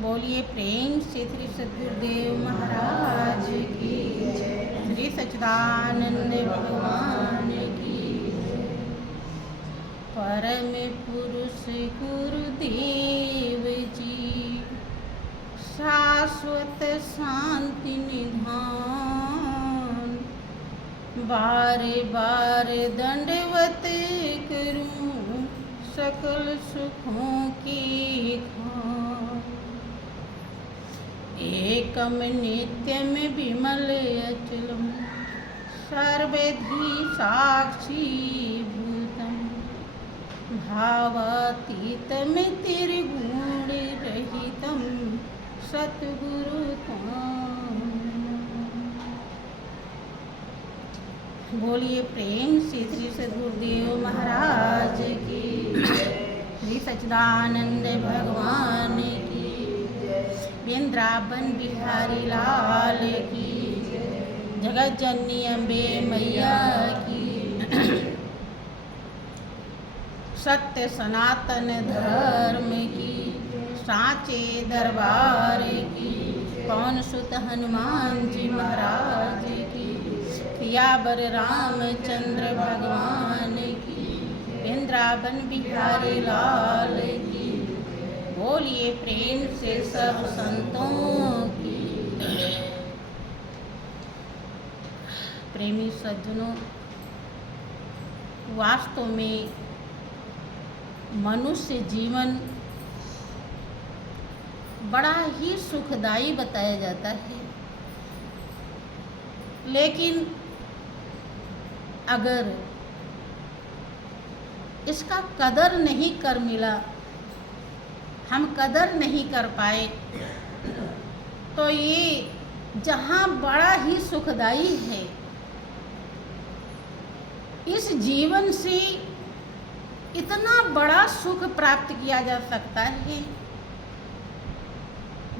बोलिए प्रेम से श्री सद्गुरुदेव महाराज की जय। श्री सच्चिदानंद भगवान की जय। परम पुरुष गुरुदेव जी शाश्वत शांति निधान, बारे बारे दंडवत करूं सकल सुखों की खान। एकम नित्यम विमल अचलम सर्वधि साक्षी भूतम, भावातीतम त्रिगुण रहितम सतगुरु ताम। बोलिए प्रेम से श्री सद्गुरुदेव महाराज की जय। श्री सच्चिदानंद भगवान की जय। वृंदावन बिहारी लाल की जय। जगत जननी अम्बे मैया की, सत्य सनातन धर्म की, साचे दरबार की, पवन सुत हनुमान जी महाराज की, सियावर रामचंद्र भगवान की, वृंदावन बिहारी लाल की। बोलिए प्रेम से सब संतों की। प्रेमी सज्जनों, वास्तव में मनुष्य जीवन बड़ा ही सुखदायी बताया जाता है, लेकिन अगर इसका कदर नहीं कर मिला, हम कदर नहीं कर पाए, तो ये जहाँ बड़ा ही सुखदायी है, इस जीवन से इतना बड़ा सुख प्राप्त किया जा सकता है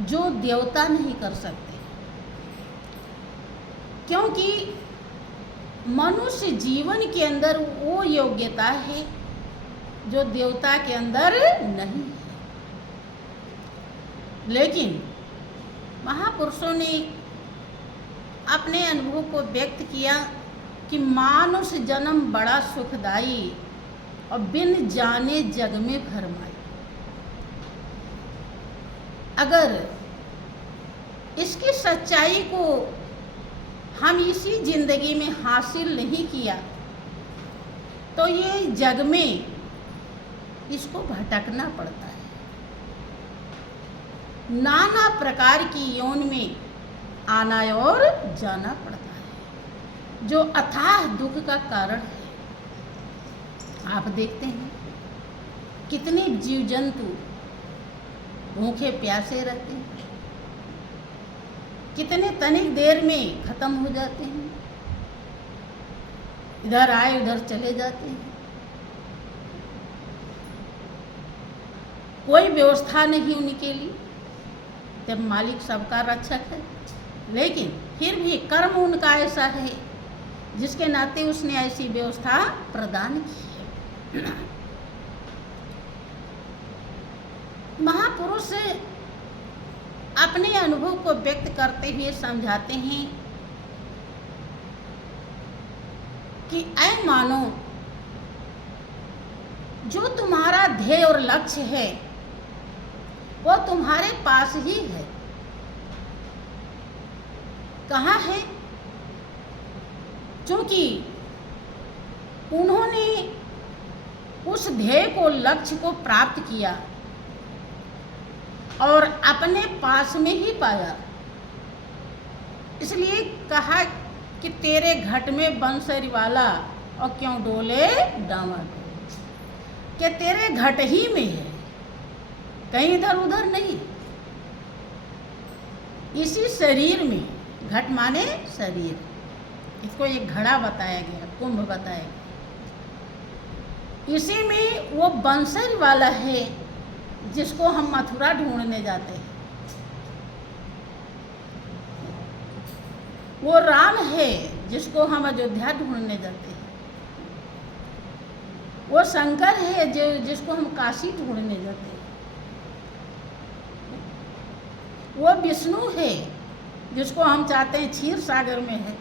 जो देवता नहीं कर सकते, क्योंकि मनुष्य जीवन के अंदर वो योग्यता है जो देवता के अंदर नहीं है। लेकिन महापुरुषों ने अपने अनुभव को व्यक्त किया कि मानुष जन्म बड़ा सुखदायी और बिन जाने जग में भरमाई। अगर इसकी सच्चाई को हम इसी जिंदगी में हासिल नहीं किया, तो ये जग में इसको भटकना पड़ता है, नाना प्रकार की यौन में आना और जाना पड़ता है, जो अथाह दुख का कारण है। आप देखते हैं कितने जीव जंतु भूखे प्यासे रहते हैं, कितने तनिक देर में खत्म हो जाते हैं, इधर आए उधर चले जाते हैं, कोई व्यवस्था नहीं उनके लिए। तब मालिक सबका रक्षक है, लेकिन फिर भी कर्म उनका ऐसा है जिसके नाते उसने ऐसी व्यवस्था प्रदान की है। महापुरुष अपने अनुभव को व्यक्त करते हुए समझाते हैं कि ऐ मानो, जो तुम्हारा ध्येय और लक्ष्य है वो तुम्हारे पास ही है। कहाँ है? क्योंकि उन्होंने उस ध्येय को, लक्ष्य को प्राप्त किया और अपने पास में ही पाया। इसलिए कहा कि तेरे घट में बंसरी वाला और क्यों डोले डामाडोल, कि तेरे घट ही में है, कहीं इधर उधर नहीं। इसी शरीर में, घट माने शरीर, इसको एक घड़ा बताया गया, कुंभ बताया गया, इसी में वो बंसरी वाला है जिसको हम मथुरा ढूंढने जाते हैं। वो राम है जिसको हम अयोध्या ढूंढने जाते हैं। वो शंकर है जिसको हम काशी ढूंढने जाते हैं। वो विष्णु है जिसको हम चाहते हैं क्षीर सागर में है,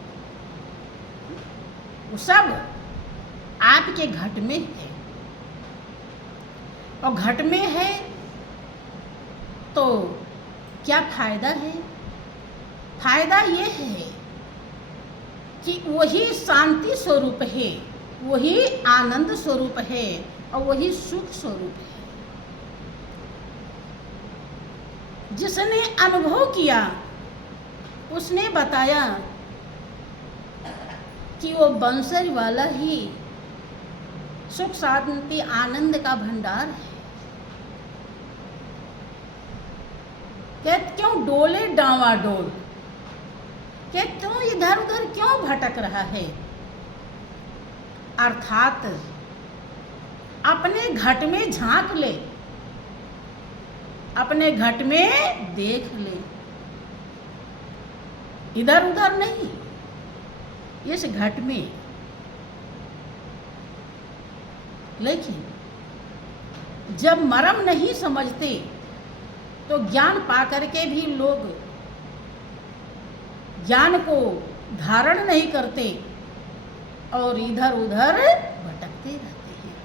वो सब आपके घट में है। और घट में है तो क्या फायदा है? फायदा ये है कि वही शांति स्वरूप है, वही आनंद स्वरूप है और वही सुख स्वरूप है। जिसने अनुभव किया उसने बताया कि वो बंसरी वाला ही सुख शांति आनंद का भंडार है। क्या क्यों डोले डावाडोल, क्या क्यों इधर उधर क्यों भटक रहा है? अर्थात अपने घट में झांक ले, अपने घट में देख ले, इधर उधर नहीं, इस घट में। लेकिन जब मर्म नहीं समझते तो ज्ञान पाकर के भी लोग ज्ञान को धारण नहीं करते और इधर उधर भटकते रहते हैं।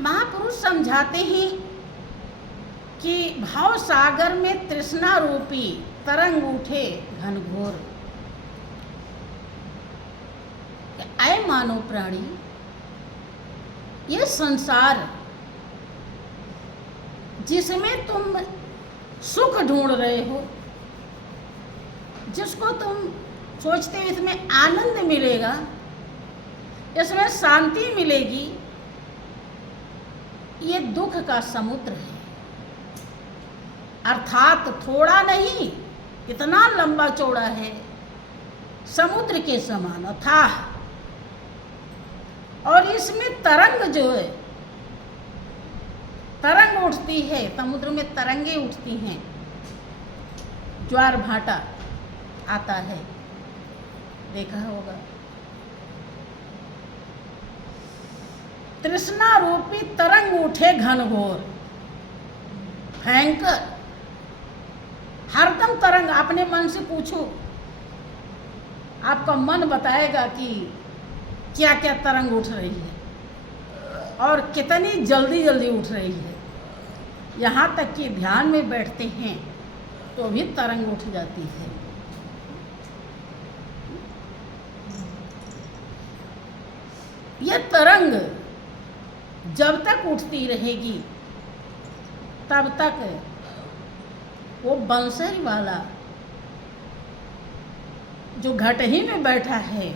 महापुरुष समझाते हैं कि भाव सागर में तृष्णा रूपी तरंग उठे घनघोर। ऐ मानव प्राणी, ये संसार जिसमें तुम सुख ढूंढ रहे हो, जिसको तुम सोचते हो इसमें आनंद मिलेगा, इसमें शांति मिलेगी, ये दुख का समुद्र है। अर्थात थोड़ा नहीं, इतना लंबा चौड़ा है, समुद्र के समान अथाह। और इसमें तरंग जो है, तरंग उठती है, समुद्र में तरंगे उठती हैं, ज्वार भाटा आता है, देखा होगा। तृष्णा रूपी तरंग उठे घनघोर, भयंकर हरदम तरंग। अपने मन से पूछो, आपका मन बताएगा कि क्या क्या तरंग उठ रही है और कितनी जल्दी जल्दी उठ रही है। यहाँ तक कि ध्यान में बैठते हैं तो भी तरंग उठ जाती है। यह तरंग जब तक उठती रहेगी तब तक वो बंसरी वाला जो घट ही में बैठा है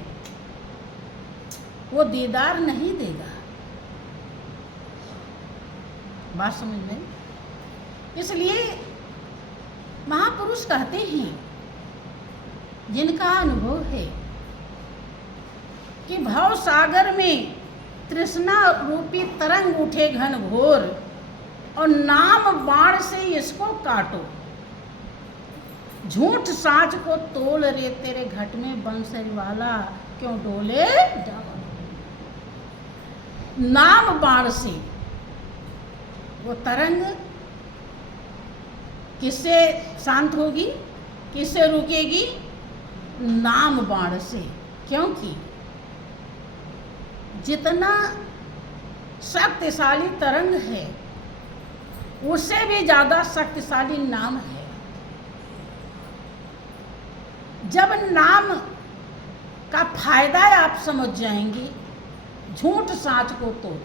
वो दीदार नहीं देगा। बात समझ में? इसलिए महापुरुष कहते हैं, जिनका अनुभव है कि भव सागर में तृष्णा रूपी तरंग उठे घनघोर और नाम बाण से इसको काटो, झूठ साँच को तोल रे तेरे घट में बंसरी वाला क्यों डोले डावा। नाम बाण से वो तरंग किससे शांत होगी, किससे रुकेगी? नाम बाण से। क्योंकि जितना शक्तिशाली तरंग है उससे भी ज़्यादा शक्तिशाली नाम है। जब नाम का फायदा आप समझ जाएंगे, झूठ साँच को तोड़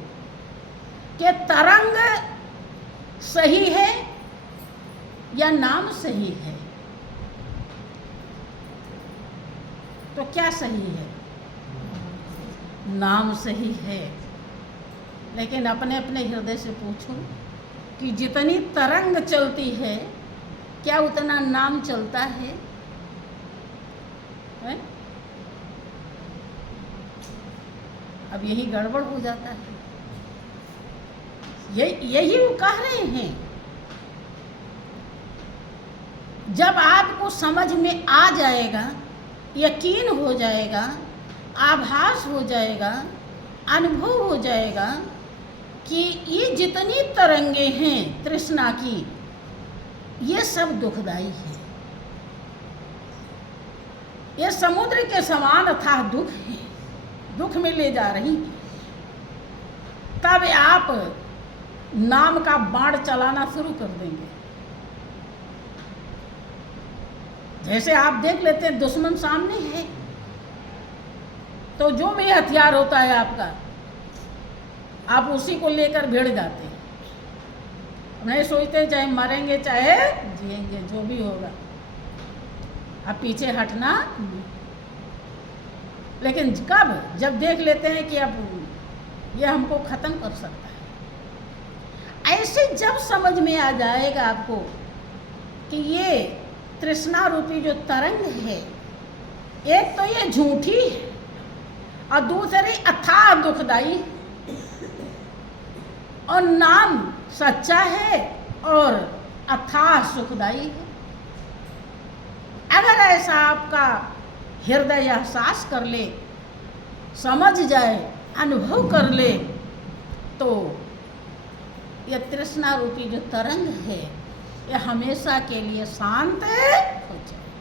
कि तरंग सही है या नाम सही है, तो क्या सही है? नाम सही है। लेकिन अपने अपने हृदय से पूछो कि जितनी तरंग चलती है क्या उतना नाम चलता है? अब यही गड़बड़ हो जाता है। यही वो कह रहे हैं। जब आपको समझ में आ जाएगा, यकीन हो जाएगा, आभास हो जाएगा, अनुभव हो जाएगा कि ये जितनी तरंगे हैं तृष्णा की, ये सब दुखदाई है। ये समुद्र के समान अथाह दुख है, दुख में ले जा रही है। तब आप नाम का बाण चलाना शुरू कर देंगे। जैसे आप देख लेते हैं दुश्मन सामने है, तो जो भी हथियार होता है आपका, आप उसी को लेकर भिड़ जाते हैं। नहीं सोचते चाहे मरेंगे चाहे जिएंगे, जो भी होगा, आप पीछे हटना नहीं। लेकिन कब? जब देख लेते हैं कि अब ये हमको ख़त्म कर सकता है। ऐसे जब समझ में आ जाएगा आपको कि ये तृष्णा रूपी जो तरंग है, एक तो ये झूठी है और दूसरी अथाह दुखदाई, और नाम सच्चा है और अथाह सुखदाई है। अगर ऐसा आपका हृदय एहसास कर ले, समझ जाए, अनुभव कर ले, तो यह तृष्णा रूपी जो तरंग है, यह हमेशा के लिए शांत हो जाए।